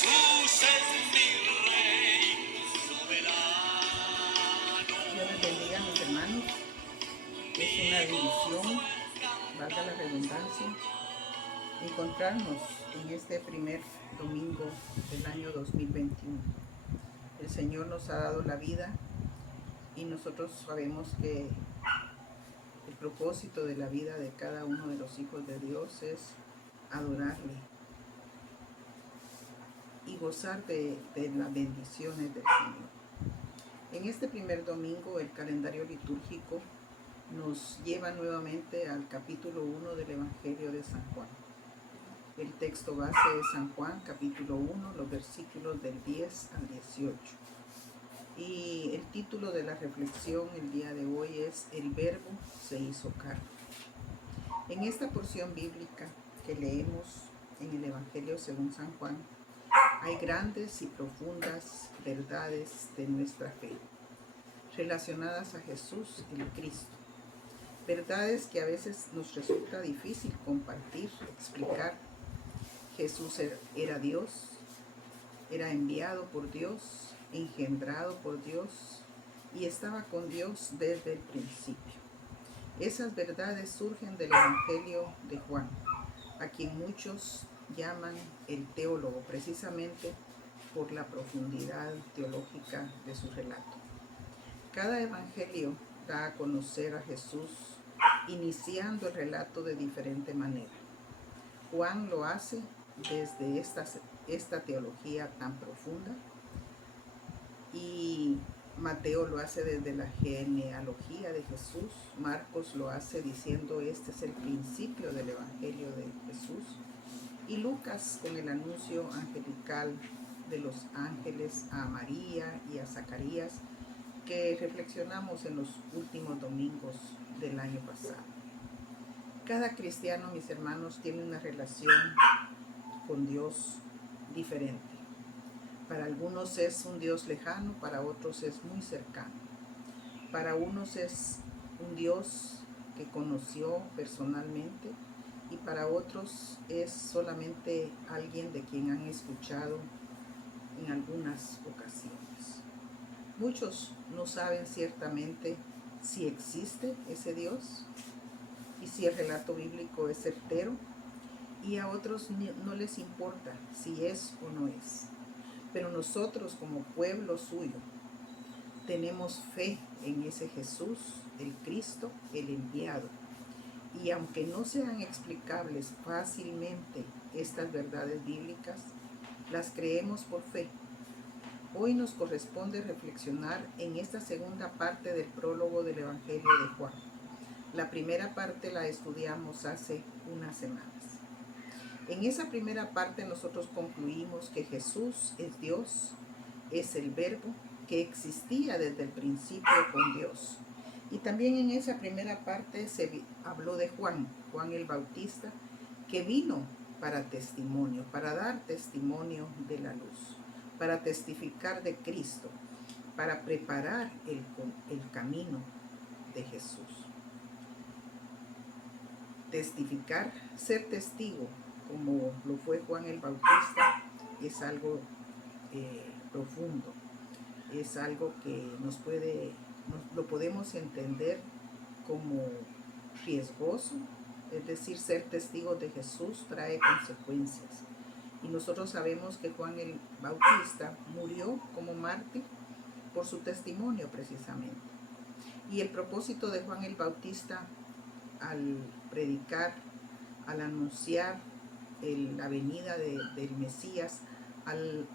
Jesús es mi Rey soberano. Dios les bendiga, mis hermanos. Es una bendición, valga la redundancia, encontrarnos en este primer domingo del año 2021. El Señor nos ha dado la vida y nosotros sabemos que el propósito de la vida de cada uno de los hijos de Dios es adorarle y gozar de las bendiciones del Señor. En este primer domingo el calendario litúrgico nos lleva nuevamente al capítulo 1 del Evangelio de San Juan. El texto base es San Juan, capítulo 1, los versículos del 10 al 18. Y el título de la reflexión el día de hoy es El Verbo se hizo carne. En esta porción bíblica que leemos en el Evangelio según San Juan, hay grandes y profundas verdades de nuestra fe, relacionadas a Jesús el Cristo. Verdades que a veces nos resulta difícil compartir, explicar. Jesús era Dios, era enviado por Dios, engendrado por Dios y estaba con Dios desde el principio. Esas verdades surgen del Evangelio de Juan, a quien muchos llaman el teólogo, precisamente por la profundidad teológica de su relato. Cada evangelio da a conocer a Jesús iniciando el relato de diferente manera. Juan lo hace desde esta teología tan profunda y Mateo lo hace desde la genealogía de Jesús. Marcos lo hace diciendo este es el principio del evangelio de Jesús, y Lucas con el anuncio angelical de los ángeles a María y a Zacarías, que reflexionamos en los últimos domingos del año pasado. Cada cristiano, mis hermanos, tiene una relación con Dios diferente. Para algunos es un Dios lejano, para otros es muy cercano. Para unos es un Dios que conoció personalmente y para otros es solamente alguien de quien han escuchado en algunas ocasiones. Muchos no saben ciertamente si existe ese Dios y si el relato bíblico es certero, y a otros no les importa si es o no es. Pero nosotros como pueblo suyo tenemos fe en ese Jesús, el Cristo, el enviado. Y aunque no sean explicables fácilmente estas verdades bíblicas, las creemos por fe. Hoy nos corresponde reflexionar en esta segunda parte del prólogo del Evangelio de Juan. La primera parte la estudiamos hace unas semanas. En esa primera parte nosotros concluimos que Jesús es Dios, es el Verbo que existía desde el principio con Dios. Y también en esa primera parte se habló de Juan el Bautista, que vino para testimonio, para dar testimonio de la luz, para testificar de Cristo, para preparar el camino de Jesús. Testificar, ser testigo, como lo fue Juan el Bautista, es algo profundo, es algo que lo podemos entender como riesgoso, es decir, ser testigos de Jesús trae consecuencias. Y nosotros sabemos que Juan el Bautista murió como mártir por su testimonio precisamente. Y el propósito de Juan el Bautista al predicar, al anunciar la venida del Mesías, al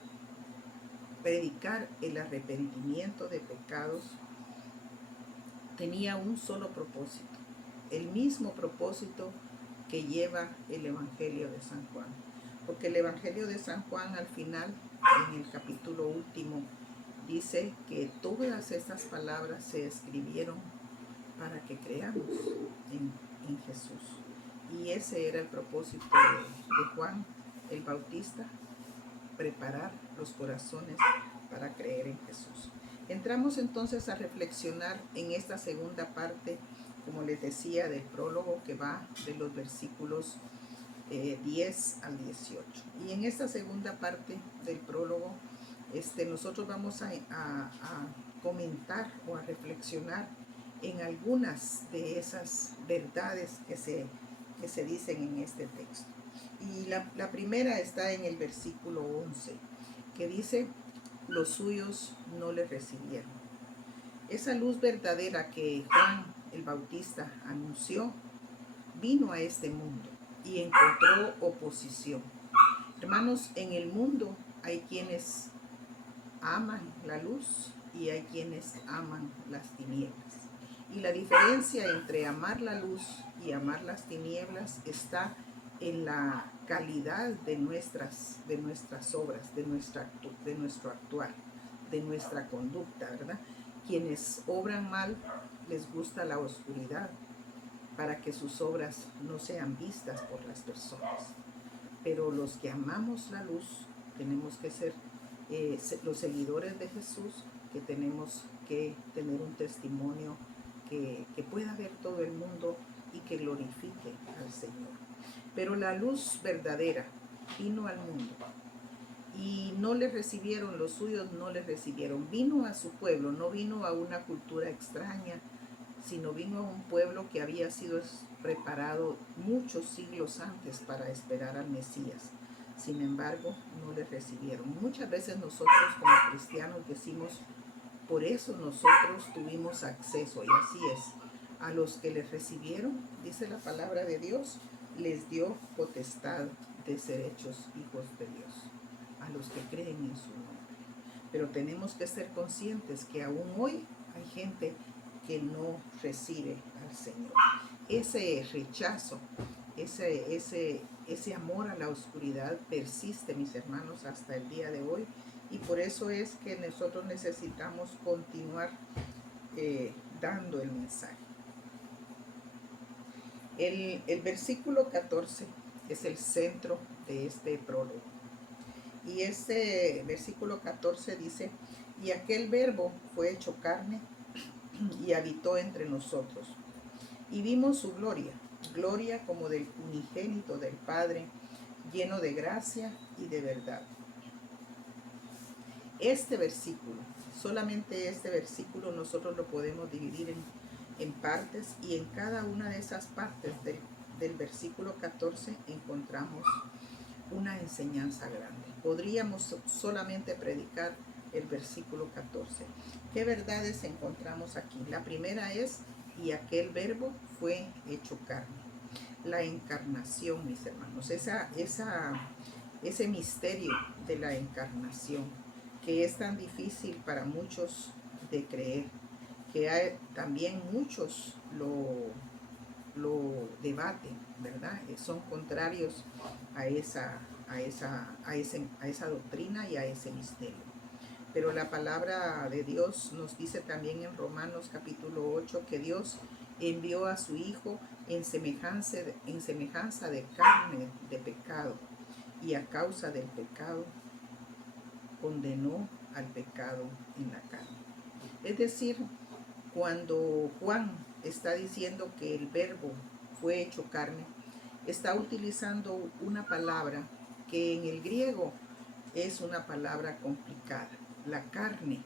predicar el arrepentimiento de pecados, tenía un solo propósito, el mismo propósito que lleva el Evangelio de San Juan. Porque el Evangelio de San Juan al final, en el capítulo último, dice que todas estas palabras se escribieron para que creamos en Jesús. Y ese era el propósito de Juan el Bautista, preparar los corazones para creer en Jesús. Entramos entonces a reflexionar en esta segunda parte, como les decía, del prólogo, que va de los versículos 10 al 18. Y en esta segunda parte del prólogo, nosotros vamos a comentar o a reflexionar en algunas de esas verdades que se dicen en este texto. Y la primera está en el versículo 11, que dice: los suyos no le recibieron. Esa luz verdadera que Juan el Bautista anunció vino a este mundo y encontró oposición. Hermanos, en el mundo hay quienes aman la luz y hay quienes aman las tinieblas. Y la diferencia entre amar la luz y amar las tinieblas está en la calidad de nuestras obras, de nuestro actuar, de nuestra conducta, ¿verdad? Quienes obran mal les gusta la oscuridad para que sus obras no sean vistas por las personas. Pero los que amamos la luz tenemos que ser los seguidores de Jesús, que tenemos que tener un testimonio que pueda ver todo el mundo y que glorifique al Señor. Pero la luz verdadera vino al mundo y no le recibieron, los suyos no le recibieron. Vino a su pueblo, no vino a una cultura extraña, sino vino a un pueblo que había sido preparado muchos siglos antes para esperar al Mesías. Sin embargo, no le recibieron. Muchas veces nosotros como cristianos decimos: por eso nosotros tuvimos acceso, y así es. A los que les recibieron, dice la palabra de Dios, les dio potestad de ser hechos hijos de Dios, a los que creen en su nombre. Pero tenemos que ser conscientes que aún hoy hay gente que no recibe al Señor. Ese rechazo, ese amor a la oscuridad persiste, mis hermanos, hasta el día de hoy. Y por eso es que nosotros necesitamos continuar dando el mensaje. El versículo 14 es el centro de este prólogo. Y este versículo 14 dice: y aquel verbo fue hecho carne y habitó entre nosotros. Y vimos su gloria, gloria como del unigénito del Padre, lleno de gracia y de verdad. Este versículo, solamente este versículo, nosotros lo podemos dividir en partes, y en cada una de esas partes del versículo 14 encontramos una enseñanza grande. Podríamos solamente predicar el versículo 14. ¿Qué verdades encontramos aquí? La primera es: y aquel verbo fue hecho carne. La encarnación, mis hermanos, ese misterio de la encarnación, que es tan difícil para muchos de creer, que también muchos lo debaten, ¿verdad? Son contrarios a esa doctrina y a ese misterio. Pero la palabra de Dios nos dice también en Romanos capítulo 8 que Dios envió a su Hijo en semejanza de carne de pecado, y a causa del pecado condenó al pecado en la carne. Es decir, cuando Juan está diciendo que el verbo fue hecho carne, está utilizando una palabra que en el griego es una palabra complicada. La carne,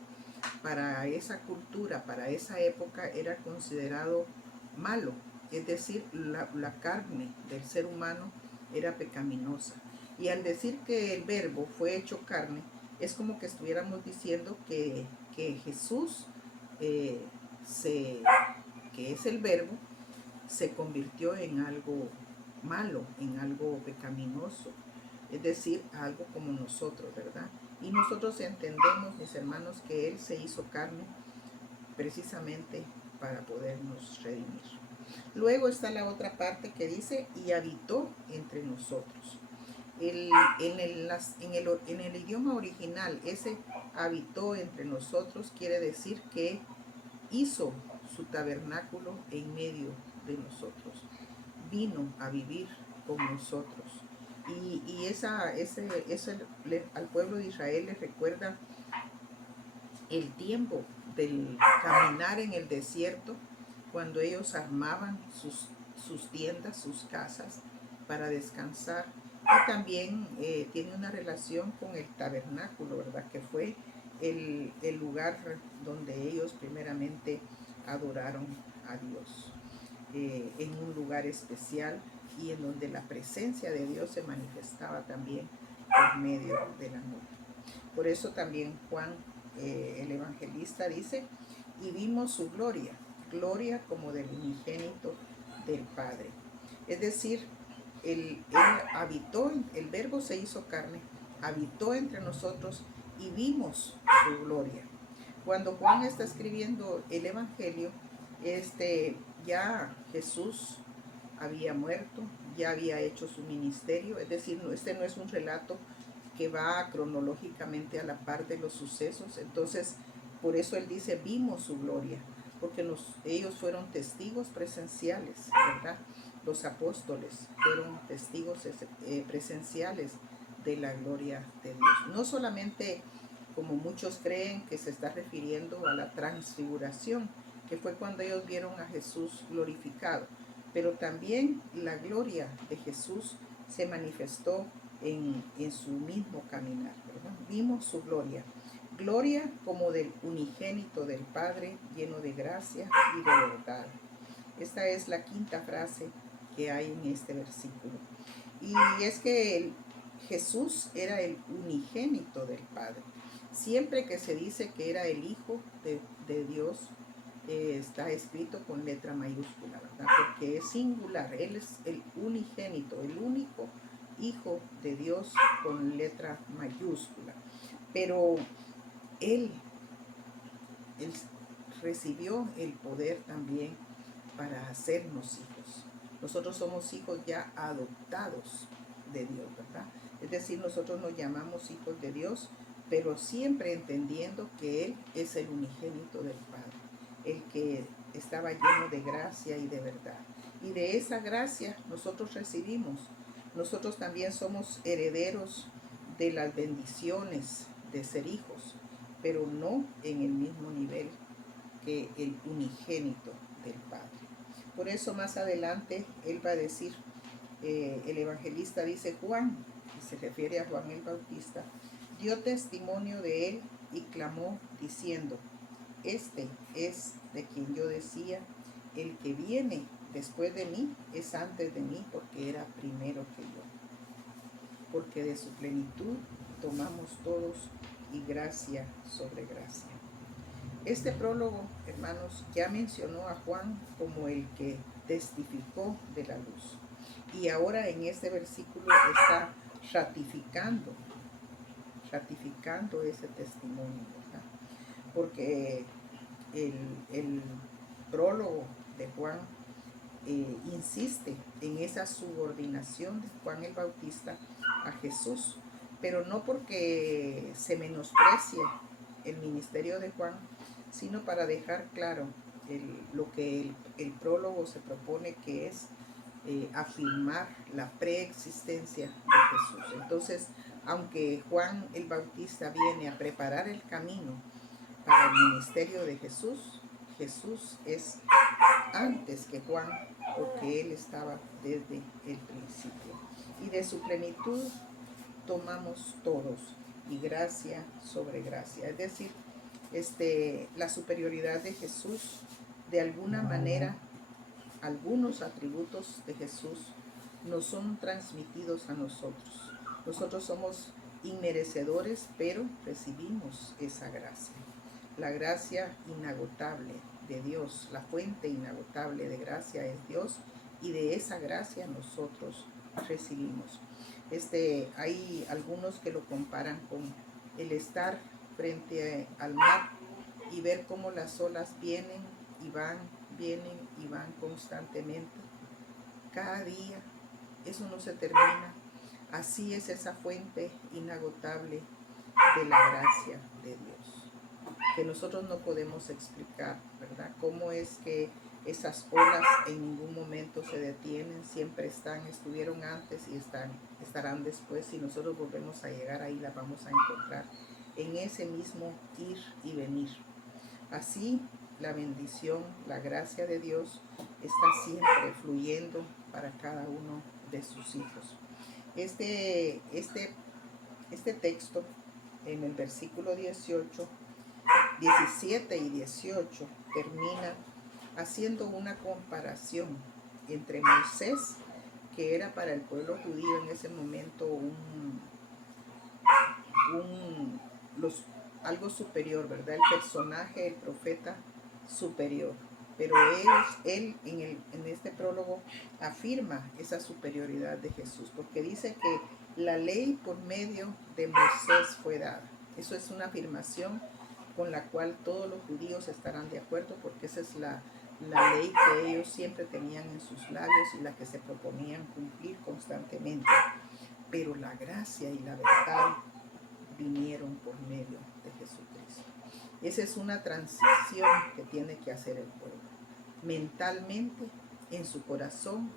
para esa cultura, para esa época, era considerado malo. Es decir, la carne del ser humano era pecaminosa. Y al decir que el verbo fue hecho carne, es como que estuviéramos diciendo que Jesús, que es el verbo, se convirtió en algo malo, en algo pecaminoso, es decir, algo como nosotros, ¿verdad? Y nosotros entendemos, mis hermanos, que Él se hizo carne precisamente para podernos redimir. Luego está la otra parte que dice: y habitó entre nosotros. En el idioma original, ese habitó entre nosotros quiere decir que hizo su tabernáculo en medio de nosotros, vino a vivir con nosotros. Y al pueblo de Israel le recuerda el tiempo del caminar en el desierto, cuando ellos armaban sus tiendas, sus casas, para descansar. Y también tiene una relación con el tabernáculo, ¿verdad? Que fue el lugar donde ellos primeramente adoraron a Dios, en un lugar especial y en donde la presencia de Dios se manifestaba también por medio de la nube. Por eso también Juan, el evangelista, dice, y vimos su gloria, gloria como del unigénito del Padre. Es decir, él habitó, el verbo se hizo carne, habitó entre nosotros y vimos su gloria. Cuando Juan está escribiendo el evangelio, ya Jesús había muerto, ya había hecho su ministerio, es decir, este no es un relato que va cronológicamente a la par de los sucesos. Entonces, por eso él dice, vimos su gloria, porque ellos fueron testigos presenciales, ¿verdad? Los apóstoles fueron testigos presenciales de la gloria de Dios. No solamente, como muchos creen, que se está refiriendo a la transfiguración, que fue cuando ellos vieron a Jesús glorificado, pero también la gloria de Jesús se manifestó en su mismo caminar, ¿verdad? Vimos su gloria, gloria como del unigénito del Padre, lleno de gracia y de verdad. Esta es la quinta frase que hay en este versículo. Y es que Jesús era el unigénito del Padre. Siempre que se dice que era el Hijo de Dios, está escrito con letra mayúscula, ¿verdad? Porque es singular. Él es el unigénito, el único Hijo de Dios con letra mayúscula. Pero él recibió el poder también para hacernos hijos. Nosotros somos hijos ya adoptados de Dios, ¿verdad? Es decir, nosotros nos llamamos hijos de Dios, pero siempre entendiendo que Él es el unigénito del Padre, el que estaba lleno de gracia y de verdad. Y de esa gracia nosotros recibimos. Nosotros también somos herederos de las bendiciones de ser hijos, pero no en el mismo nivel que el unigénito del Padre. Por eso más adelante él va a decir, el evangelista dice, Juan, y se refiere a Juan el Bautista, dio testimonio de él y clamó diciendo, este es de quien yo decía, el que viene después de mí es antes de mí porque era primero que yo. Porque de su plenitud tomamos todos y gracia sobre gracia. Este prólogo, hermanos, ya mencionó a Juan como el que testificó de la luz. Y ahora en este versículo está ratificando ese testimonio, ¿verdad? Porque el prólogo de Juan insiste en esa subordinación de Juan el Bautista a Jesús, pero no porque se menosprecie el ministerio de Juan, sino para dejar claro lo que el prólogo se propone, que es afirmar la preexistencia de Jesús. Entonces, aunque Juan el Bautista viene a preparar el camino para el ministerio de Jesús, Jesús es antes que Juan, porque él estaba desde el principio. Y de su plenitud tomamos todos, y gracia sobre gracia. Es decir, la superioridad de Jesús, de alguna manera, algunos atributos de Jesús nos son transmitidos a nosotros. Nosotros somos inmerecedores, pero recibimos esa gracia. La gracia inagotable de Dios, la fuente inagotable de gracia es Dios, y de esa gracia nosotros recibimos. Hay algunos que lo comparan con el estar frente al mar y ver cómo las olas vienen y van constantemente. Cada día, eso no se termina. Así es esa fuente inagotable de la gracia de Dios, que nosotros no podemos explicar, ¿verdad? Cómo es que esas olas en ningún momento se detienen, siempre estuvieron antes y estarán después. Si nosotros volvemos a llegar ahí, las vamos a encontrar en ese mismo ir y venir. Así, la bendición, la gracia de Dios está siempre fluyendo para cada uno de sus hijos. Este texto en el versículo 18, 17 y 18 termina haciendo una comparación entre Moisés, que era para el pueblo judío en ese momento algo superior, ¿verdad? El personaje, el profeta superior. Pero él en este prólogo afirma esa superioridad de Jesús, porque dice que la ley por medio de Moisés fue dada. Eso es una afirmación con la cual todos los judíos estarán de acuerdo, porque esa es la ley que ellos siempre tenían en sus labios y la que se proponían cumplir constantemente. Pero la gracia y la verdad vinieron por medio de Jesucristo. Esa es una transición que tiene que hacer el pueblo, mentalmente, en su corazón,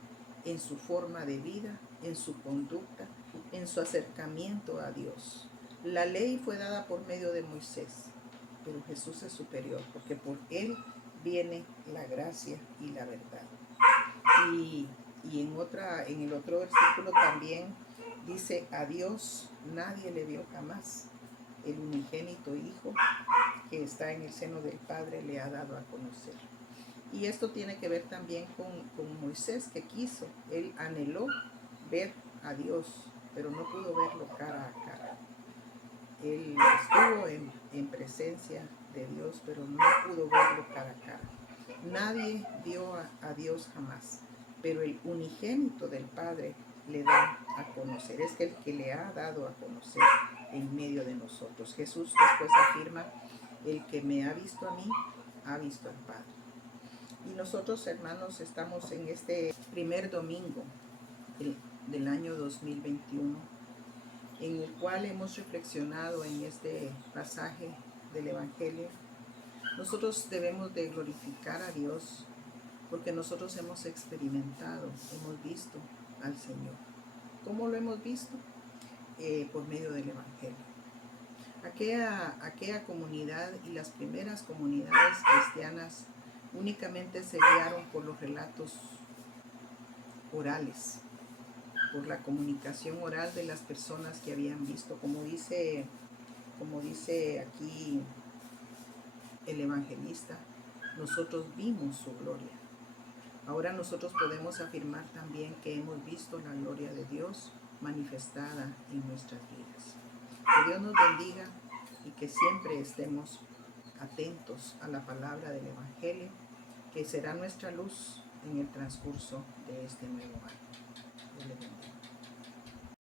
en su forma de vida, en su conducta, en su acercamiento a Dios. La ley fue dada por medio de Moisés, pero Jesús es superior, porque por él viene la gracia y la verdad. Y en el otro versículo también dice: a Dios nadie le vio jamás. El unigénito Hijo que está en el seno del Padre le ha dado a conocer. Y esto tiene que ver también con Moisés, que quiso, él anheló ver a Dios, pero no pudo verlo cara a cara. Él estuvo en presencia de Dios, pero no pudo verlo cara a cara. Nadie vio a Dios jamás, pero el unigénito del Padre le da a conocer. Es el que le ha dado a conocer en medio de nosotros. Jesús después afirma: el que me ha visto a mí, ha visto al Padre. Y nosotros, hermanos, estamos en este primer domingo del año 2021, en el cual hemos reflexionado en este pasaje del Evangelio. Nosotros debemos de glorificar a Dios porque nosotros hemos experimentado, hemos visto al Señor. ¿Cómo lo hemos visto? Por medio del Evangelio. Aquella comunidad y las primeras comunidades cristianas únicamente se guiaron por los relatos orales, por la comunicación oral de las personas que habían visto, como dice aquí el evangelista: nosotros vimos su gloria. Ahora nosotros podemos afirmar también que hemos visto la gloria de Dios manifestada en nuestras vidas. Que Dios nos bendiga y que siempre estemos atentos a la palabra del Evangelio, que será nuestra luz en el transcurso de este nuevo año. Dios les bendiga.